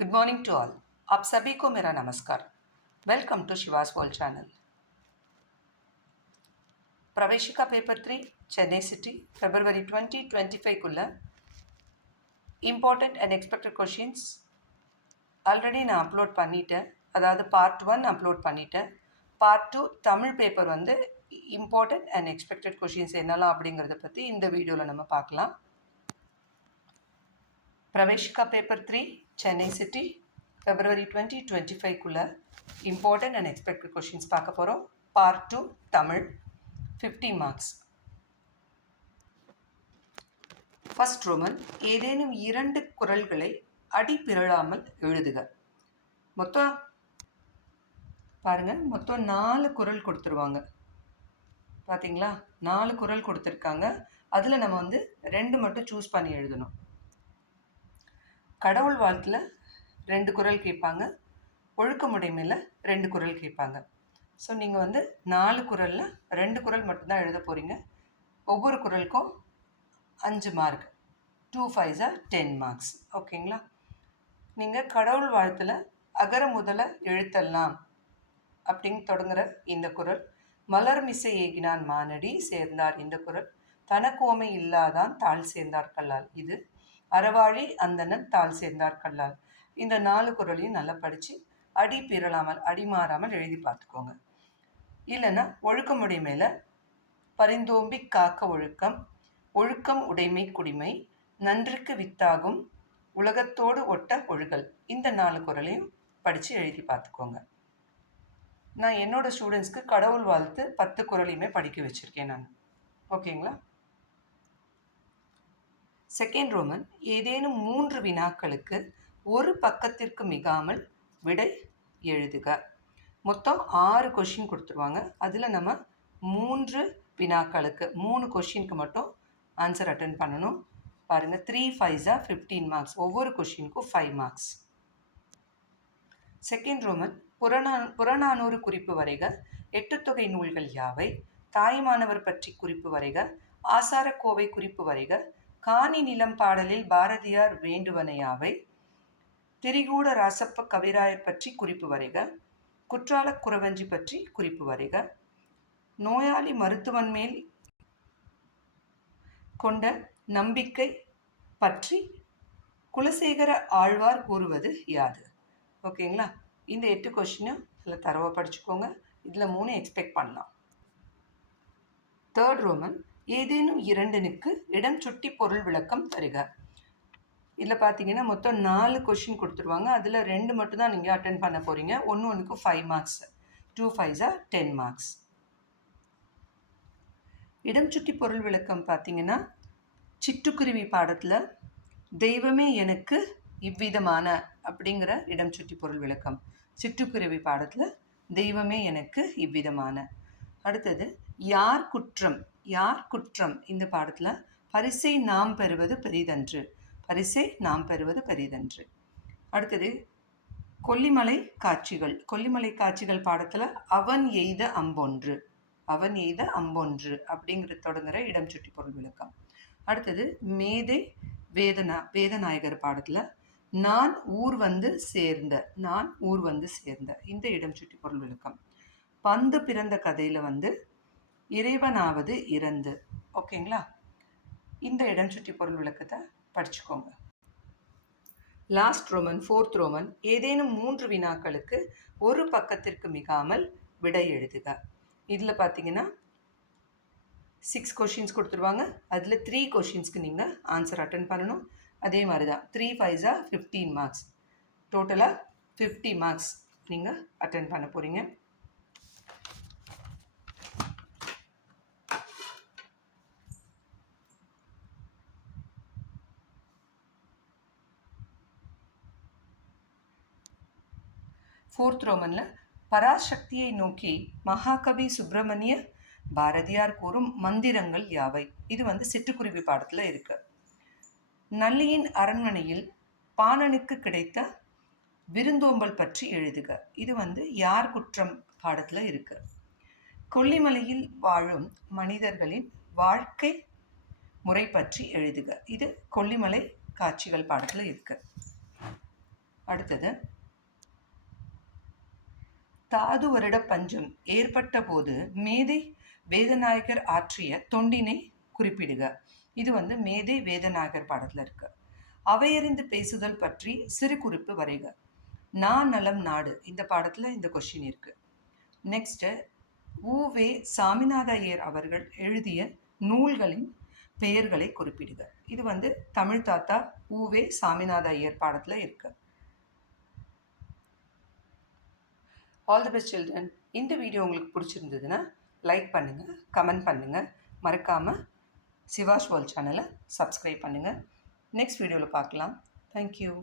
Good morning to all आप सभी को मेरा नमस्कार welcome to Shivas world channel Praveshika paper three Chennai city February twenty twenty ஃபைவ்க்குள்ள important and expected questions already நான் upload பண்ணிட்டேன் அதாவது பார்ட் ஒன் அப்லோட் பண்ணிட்டேன் பார்ட் டூ தமிழ் பேப்பர் வந்து இம்பார்ட்டண்ட் அண்ட் எக்ஸ்பெக்டட் கொஷின்ஸ் என்னெல்லாம் அப்படிங்கிறத பற்றி இந்த வீடியோவில் நம்ம பார்க்கலாம் Praveshika paper three Chennai city February twenty twenty ஃபைவ்க்குள்ள important and expected questions பார்க்க போகிறோம் part two Tamil fifty marks first roman ஏதேனும் இரண்டு குரல்களை அடிப்பிரளாமல் எழுதுக. மொத்தம் பாருங்கள் மொத்தம் நாலு குரல் கொடுத்துருவாங்க. பார்த்தீங்களா நாலு குரல் கொடுத்துருக்காங்க. அதில் நம்ம வந்து ரெண்டு மட்டும் சூஸ் பண்ணி எழுதணும். கடவுள் வாழ்த்தில் ரெண்டு குரல் கேட்பாங்க ஒழுக்கமுடைமையில் ரெண்டு குரல் கேட்பாங்க. ஸோ நீங்கள் வந்து நாலு குரலில் ரெண்டு குரல் மட்டும்தான் எழுத போகிறீங்க ஒவ்வொரு குரலுக்கும் அஞ்சு மார்க். டூ ஃபைவ்ஸா டென் மார்க்ஸ் ஓகேங்களா? நீங்கள் கடவுள் வாழ்த்தில் அகர முதல எழுத்தெல்லாம் அப்படின்னு தொடங்குகிற இந்த குரல் மலர் மிசை ஏகினான் மானடி சேர்ந்தார் இந்த குரல் தனக்கோமை இல்லாதான் தாழ் சேர்ந்தார் கல்லால். இது அறவாழி அந்தணன் தாள் சேர்ந்தார் கல்லால். இந்த நாலு குரலையும் நல்லா படித்து அடி பிறலாமல் அடி மாறாமல் எழுதி பார்த்துக்கோங்க. இல்லைன்னா ஒழுக்கம் மேலே பரிந்தோம்பி காக்க ஒழுக்கம் ஒழுக்கம் உடைமை குடிமை நன்றுக்கு வித்தாகும் உலகத்தோடு ஒட்ட ஒழுகல். இந்த நாலு குரலையும் படித்து எழுதி பார்த்துக்கோங்க. நான் என்னோட ஸ்டூடெண்ட்ஸ்க்கு கடவுள் வாழ்த்து பத்து குரலையுமே படிக்க வச்சுருக்கேன் நான். ஓகேங்களா? செகண்ட் ரோமன் ஏதேனும் மூன்று வினாக்களுக்கு ஒரு பக்கத்திற்கு மிகாமல் விடை எழுதுக. மொத்தம் ஆறு கொஷின் கொடுத்துருவாங்க. அதில் நம்ம மூன்று வினாக்களுக்கு மூணு கொஷினுக்கு மட்டும் ஆன்சர் அட்டன் பண்ணணும். பாருங்கள் த்ரீ ஃபைவ்ஸாக ஃபிஃப்டீன் மார்க்ஸ் ஒவ்வொரு கொஷினுக்கும் ஃபைவ் மார்க்ஸ் செகண்ட் ரோமன் புறநா புறநானூறு குறிப்பு வரைக எட்டுத்தொகை நூல்கள் யாவை? தாய்மானவர் பற்றி குறிப்பு வரைக ஆசாரக்கோவை குறிப்பு வரைக காணி நிலம் பாடலில் பாரதியார் வேண்டுவனையாவை திரிகூட ராசப்ப கவிராயர் பற்றி குறிப்பு வரைக குற்றால குறவஞ்சி பற்றி குறிப்பு வரைக நோயாளி மருத்துவன் மேல் கொண்ட நம்பிக்கை பற்றி குலசேகர ஆழ்வார் கூறுவது யாது? ஓகேங்களா? இந்த எட்டு கொஷினும் இதில் தரவை படிச்சுக்கோங்க. இதில் மூணு எக்ஸ்பெக்ட் பண்ணலாம். தேர்ட் ரோமன் ஏதேனும் இரண்டனுக்கு இடம் சுட்டி பொருள் விளக்கம் தருக. இதில் பார்த்தீங்கன்னா மொத்தம் நாலு கொஷின் கொடுத்துருவாங்க. அதில் ரெண்டு மட்டும் தான் நீங்கள் அட்டன் பண்ண போகிறீங்க ஒன்று ஒன்றுக்கு ஃபைவ் மார்க்ஸ் டூ ஃபைவ்ஸா டென் மார்க்ஸ் இடம் சுட்டி பொருள் விளக்கம் பார்த்தீங்கன்னா சிட்டுக்குருவி பாடத்தில் தெய்வமே எனக்கு இவ்விதமான அப்படிங்கிற இடம் சுட்டி பொருள் விளக்கம். சிட்டுக்குருவி பாடத்தில் தெய்வமே எனக்கு இவ்விதமான. அடுத்தது யார் குற்றம்? யார் குற்றம்? இந்த பாடத்தில் பரிசை நாம் பெறுவது பெரிதன்று. பரிசை நாம் பெறுவது பெரிதன்று. அடுத்தது கொல்லிமலை காட்சிகள். கொல்லிமலை காட்சிகள் பாடத்தில் அவன் எய்த அம்பொன்று. அவன் எய்த அம்பொன்று அப்படிங்கிற தொடங்குற இடம் சுட்டி பொருள் விளக்கம். அடுத்தது மேதை வேதனா வேதநாயகர் பாடத்தில் நான் ஊர் வந்து சேர்ந்த நான் ஊர் வந்து சேர்ந்த. இந்த இடம் சுட்டி பொருள் விளக்கம். பந்து பிறந்த கதையில் வந்து இறைவனாவது இறந்து. ஓகேங்களா? இந்த இடம் சுற்றி பொருள் விளக்கத்தை படிச்சுக்கோங்க. லாஸ்ட் ரோமன் ஃபோர்த் ரோமன் ஏதேனும் மூன்று வினாக்களுக்கு ஒரு பக்கத்திற்கு மிகாமல் விடை எழுதுக. இதில் பார்த்தீங்கன்னா சிக்ஸ் கொஷின்ஸ் கொடுத்துருவாங்க. அதில் த்ரீ கொஷின்ஸ்க்கு நீங்கள் ஆன்சர் அட்டன் பண்ணணும். அதே மாதிரி தான். த்ரீ ஃபைவ்ஸாக ஃபிஃப்டீன் மார்க்ஸ் டோட்டலாக ஃபிஃப்டி மார்க்ஸ் நீங்கள் அட்டன் பண்ண போகிறீங்க ஃபோர்த் ரோமனில் பராசக்தியை நோக்கி மகாகவி சுப்பிரமணிய பாரதியார் கூறும் மந்திரங்கள் யாவை? இது வந்து சிட்டுக்குருவி பாடத்தில் இருக்கு. நல்லியின் அரண்மனையில் பாணனுக்கு கிடைத்த விருந்தோம்பல் பற்றி எழுதுக. இது வந்து யார் குற்றம் பாடத்தில் இருக்கு. கொல்லிமலையில் வாழும் மனிதர்களின் வாழ்க்கை முறை பற்றி எழுதுக. இது கொல்லிமலை காட்சிகள் பாடத்தில் இருக்கு. அடுத்தது தாது வருட பஞ்சம் ஏற்பட்ட போது மேதை வேதநாயகர் ஆற்றிய தொண்டினை குறிப்பிடுக. இது வந்து மேதை வேதநாயகர் பாடத்தில் இருக்கு. அவையறிந்து பேசுதல் பற்றி சிறு குறிப்பு வரைக. நான் நலம் நாடு இந்த பாடத்தில் இந்த கொஷின் இருக்கு. நெக்ஸ்ட்டு வே சாமிநாத ஐயர் அவர்கள் எழுதிய நூல்களின் பெயர்களை குறிப்பிடுக. இது வந்து தமிழ் தாத்தா வே சாமிநாத ஐயர் பாடத்தில் இருக்கு. ஆல் தி பெஸ்ட் சில்ட்ரன் இந்த வீடியோ உங்களுக்கு பிடிச்சிருந்ததுன்னா லைக் பண்ணுங்கள் கமெண்ட் பண்ணுங்கள் மறக்காமல் சிவாஷ் வேர்ல்ட் சேனலை சப்ஸ்கிரைப் பண்ணுங்கள் நெக்ஸ்ட் வீடியோவில் பார்க்கலாம். Thank you